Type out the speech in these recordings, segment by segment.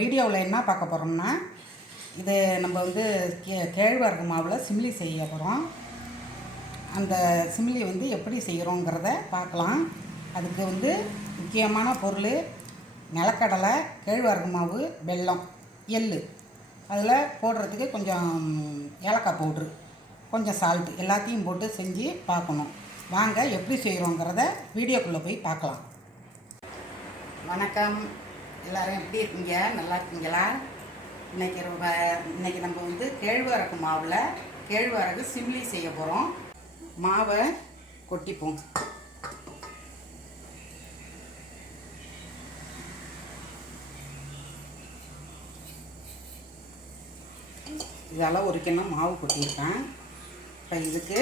வீடியோவில் என்ன பார்க்க போகிறோம்னா, இது நம்ம வந்து கேழ்வரகு மாவில் சிம்லி செய்ய போகிறோம். அந்த சிம்லி வந்து எப்படி செய்கிறோங்கிறத பார்க்கலாம். அதுக்கு வந்து முக்கியமான பொருள் நிலக்கடலை, கேழ்வரகு மாவு, வெல்லம், எள். அதில் போடுறதுக்கு கொஞ்சம் ஏலக்காய் பவுட்ரு, கொஞ்சம் சால்ட்டு எல்லாத்தையும் போட்டு செஞ்சு பார்க்கணும். வாங்க எப்படி செய்கிறோங்கிறத வீடியோக்குள்ளே போய் பார்க்கலாம். வணக்கம், எல்லோரும் எப்படி இருக்கீங்க? நல்லா இருக்கீங்களா? இன்றைக்கி நம்ம வந்து கேழ்வரகு மாவில் கேழ்வரகு சிம்லி செய்ய போகிறோம். மாவை கொட்டிப்போம். இதெல்லாம் ஒரு கிண்ணம் மாவு கொட்டியிருக்கேன். இப்போ இதுக்கு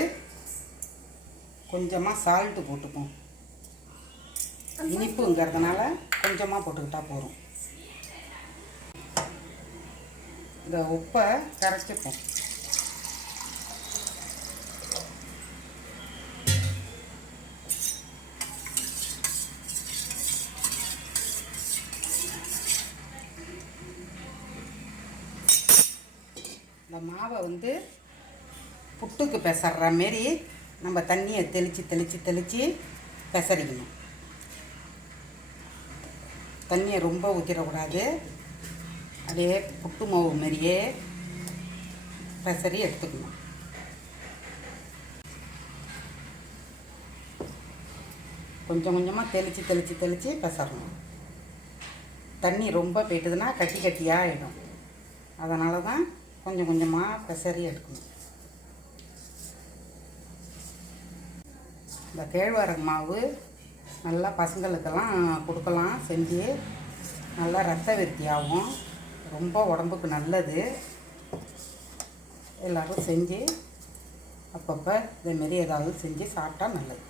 கொஞ்சமாக சால்ட்டு போட்டுப்போம். இனிப்புங்கிறதுனால கொஞ்சமாக போட்டுக்கிட்டா போதும். இந்த உப்பை கரைச்சிப்போம். இந்த மாவை வந்து புட்டுக்கு பிசைற மாரி நம்ம தண்ணியை தெளித்து பிசறிக்கணும். தண்ணியை ரொம்ப ஊற்றிடக்கூடாது. அப்படியே புட்டு மாவு மாதிரியே பிசறி எடுத்துக்கணும். கொஞ்சம் கொஞ்சமாக தெளித்து பிசறணும். தண்ணி ரொம்ப போயிட்டுதுன்னா கட்டியாக ஆகிடும். அதனால தான் கொஞ்சம் கொஞ்சமாக பிசறி எடுக்கணும். இந்த கேழ்வரகு மாவு நல்லா பசங்களுக்கெல்லாம் கொடுக்கலாம். செஞ்சு நல்லா ரத்த விருத்தி ஆகும். ரொம்ப உடம்புக்கு நல்லது. எல்லோரும் செஞ்சு அப்பப்போ இதேமாரி ஏதாவது செஞ்சு சாப்பிட்டா நல்லது.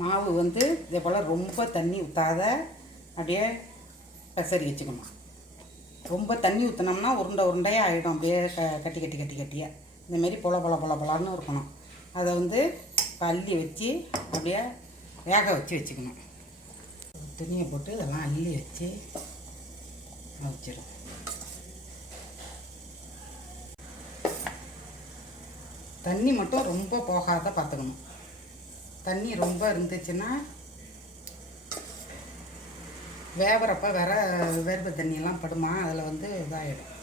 மாவு வந்து இதே போல் ரொம்ப தண்ணி ஊற்றாத அப்படியே பெசரி வச்சுக்கணும். ரொம்ப தண்ணி ஊற்றினோம்னா உருண்டையாக ஆகிடும். அப்படியே கட்டியாக இந்தமாரி பொலான்னு இருக்கணும். அதை வந்து அள்ளி வச்சு அப்படியே வேக வச்சுக்கணும். துணியை போட்டு இதெல்லாம் அள்ளி வச்சு வச்சிடும். தண்ணி மட்டும் ரொம்ப போகாத பார்த்துக்கணும். தண்ணி ரொம்ப இருந்துச்சுன்னா வேவறப்ப வேர்வை தண்ணியெல்லாம் படுமா, அதில் வந்து இதாகிடும்.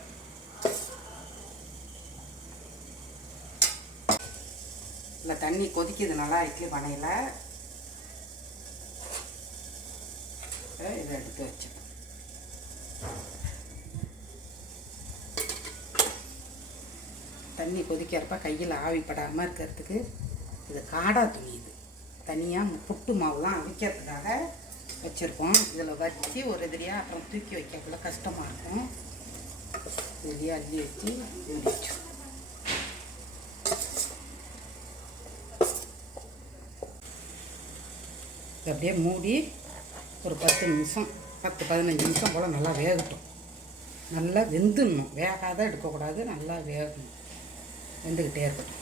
இல்லை தண்ணி கொதிக்குது நல்லா இட்லி பானையில். இதை எடுத்து வச்சுக்கணும். தண்ணி கொதிக்கிறப்ப கையில் ஆவிப்படாமல் இருக்கிறதுக்கு இது காடா துணி. இது தனியாக புட்டு மாவுலாம் அவிக்கிறதுக்காக வச்சுருக்கோம். இதில் வச்சு ஒரு எதிரியாக அப்புறம் தூக்கி வைக்கக்குள்ள கஷ்டமாக இருக்கும். எதிரியாக அள்ளி வச்சு மூடி வச்சோம். அப்படியே மூடி ஒரு 10-15 நிமிஷம் போல் நல்லா வேகட்டும். நல்லா வெந்துடணும். வேகாத எடுக்கக்கூடாது, நல்லா வேகணும். வெந்துக்கிட்டே இருக்கட்டும்.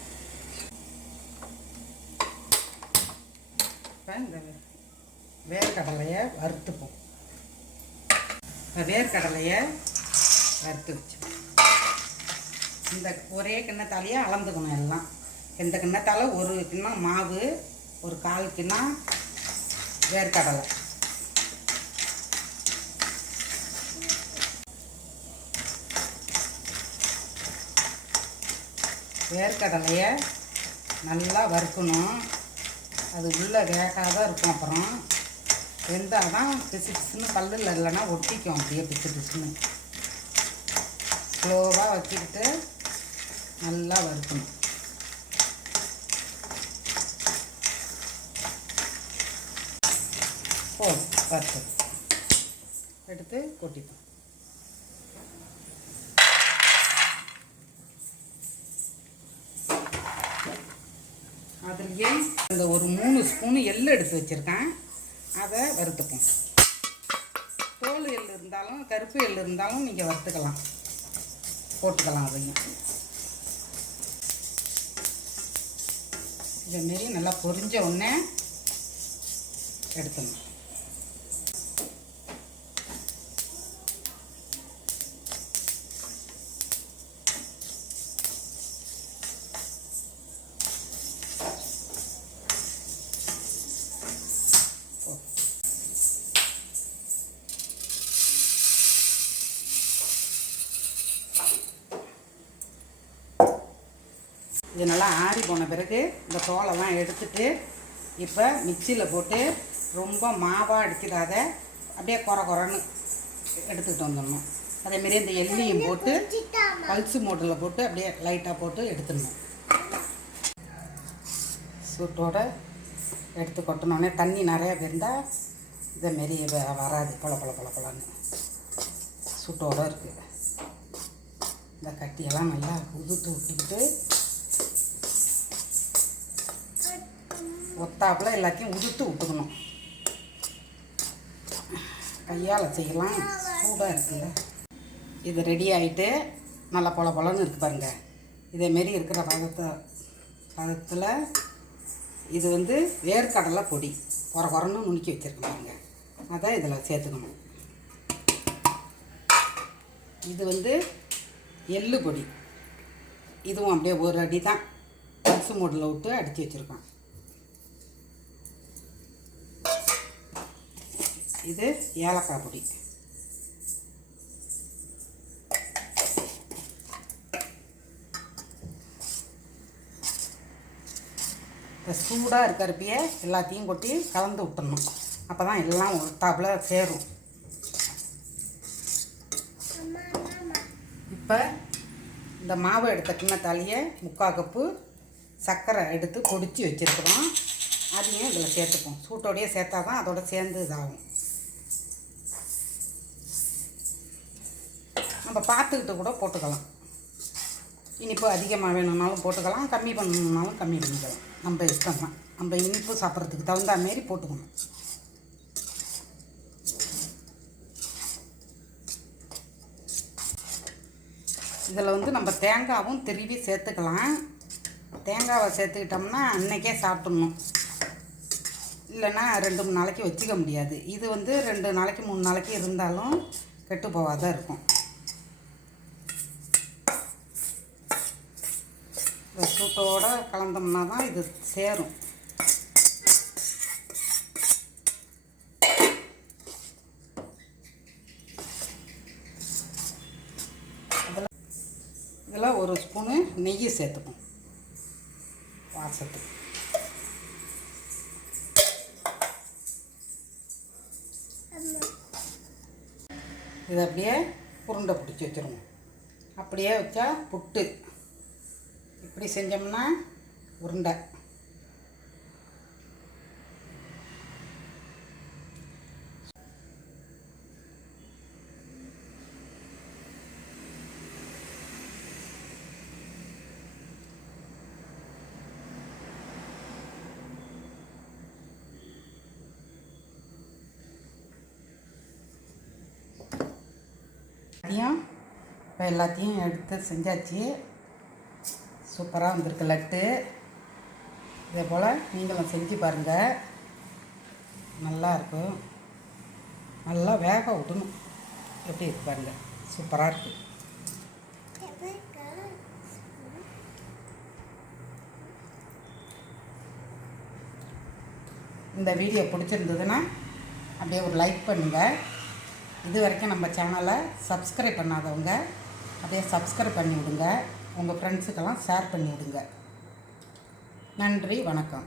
இப்போ இந்த வேர்க்கடலையை வறுத்துப்போம். வேர்க்கடலையை வறுத்து வச்சு இந்த ஒரே கிண்ணத்தாலேயே அளந்துக்கணும். எல்லாம் இந்த கிண்ணத்தால் ஒரு கிண்ணம் மாவு, ஒரு 1/4 கிண்ணம் வேர்க்கடலை. வேர்க்கடலையை நல்லா வறுக்கணும். அது உள்ளே வேகாத இருக்கும். அப்புறம் வெந்தால் தான் பிசுன்னு பல்லில் இல்லைன்னா ஒட்டிக்கும். அப்படியே பிசுன்னு ஸ்லோவாக வச்சுக்கிட்டு நல்லா வறுக்கணும். வறுத்து எடுத்து கொட்டிப்போம். அதுலேயே இந்த ஒரு 3 ஸ்பூனு எள் எடுத்து வச்சுருக்கேன். அதை வறுத்துப்போம். தோல் எள் இருந்தாலும் கருப்பு எள் இருந்தாலும் நீங்கள் வறுத்துக்கலாம், போட்டுக்கலாம். அதையும் இதேமாரி நல்லா பொரிஞ்ச உடனே எடுத்துடணும். இது நல்லா ஆறி போன பிறகு இந்த தோலெல்லாம் எடுத்துட்டு இப்போ மிக்சியில் போட்டு ரொம்ப மாவாக அடிக்கிறாத அப்படியே குறன்னு எடுத்துக்கிட்டு வந்துடணும். அதேமாரி இந்த எள்ளியும் போட்டு பல்சு மோட்டில் போட்டு அப்படியே லைட்டாக போட்டு எடுத்துடணும். சூட்டோடு எடுத்து கொட்டினோடனே தண்ணி நிறையா இருந்தால் இதேமாரி வராது, பொலன்னு சூட்டோடு இருக்குது. இந்த கட்டியெல்லாம் நல்லா உதுத்து விட்டுக்கிட்டு ஒத்தாப்பில் எல்லாத்தையும் உதுத்து விட்டுக்கணும். கையால் செய்யலாம், சூடாக இருக்குல்ல. இது ரெடி ஆகிட்டு நல்லா பொலன்னு இருக்குது பாருங்கள். இதேமாரி இருக்கிற பதத்தில் இது வந்து வேர்க்கடலை பொடி குறன்னு நுணுக்கி வச்சுருக்கேன் பாருங்க. அதை இதில் சேர்த்துக்கணும். இது வந்து எள்ளு பொடி, இதுவும் அப்படியே ஒரு அடி தான் பல்சு மூடில் விட்டு அடித்து வச்சுருக்கோம். இது ஏலக்காய் பொடி, இப்போ சூடாக இருக்கிறப்பயே எல்லாத்தையும் கொட்டி கலந்து விட்டுடணும். அப்போ தான் எல்லாம் ஒட்டாப்பில் சேரும். இப்போ இந்த மாவு எடுத்த கிண்ணத்தாலேயே 3/4 கப்பு சர்க்கரை எடுத்து பொடிச்சு வச்சுருக்குறோம். அதையும் இதில் சேர்த்துப்போம். சூட்டோடையே சேர்த்தா தான் அதோட சேர்ந்து இதாகும். நம்ம பார்த்துக்கிட்டு கூட போட்டுக்கலாம். இனிப்பு அதிகமாக வேணும்னாலும் போட்டுக்கலாம், கம்மி பண்ணணுன்னாலும் கம்மி பண்ணிக்கலாம். நம்ம இஷ்டம் தான். நம்ம இனிப்பு சாப்பிட்றதுக்கு தகுந்த மாரி போட்டுக்கணும். இதில் வந்து நம்ம தேங்காவும் திருவி சேர்த்துக்கலாம். தேங்காவை சேர்த்துக்கிட்டோம்னா அன்றைக்கே சாப்பிட்ணும், இல்லைன்னா 2-3 நாளைக்கு வச்சுக்க முடியாது. இது வந்து 2 நாளைக்கு 3 நாளைக்கு இருந்தாலும் கெட்டு போகாத இருக்கும். இந்த சூட்டோடு கலந்தோம்னா தான் இது சேரும். இதில் 1 ஸ்பூனு நெய் சேர்த்துப்போம் வாசத்துக்கு. இதை அப்படியே உருண்டை பிடிச்சி வச்சுருவோம். அப்படியே வச்சா புட்டு, இப்படி செஞ்சோம்னா உருண்டை. இப்போ எல்லாத்தையும் எடுத்து செஞ்சாச்சு. சூப்பராக வந்திருக்கு லட்டு. இதே போல் நீங்களும் செஞ்சு பாருங்கள், நல்லாயிருக்கும். நல்லா வேக விடணும். எப்படி இருக்கு பாருங்கள், சூப்பராக இருக்குது. இந்த வீடியோ பிடிச்சிருந்ததுன்னா அப்படியே ஒரு லைக் பண்ணுங்கள். இது வரைக்கும் நம்ம சேனலை சப்ஸ்கிரைப் பண்ணாதவங்க அப்படியே சப்ஸ்கிரைப் பண்ணி விடுங்க. உங்கள் ஃப்ரெண்ட்ஸுக்கெல்லாம் ஷேர் பண்ணி விடுங்க. நன்றி, வணக்கம்.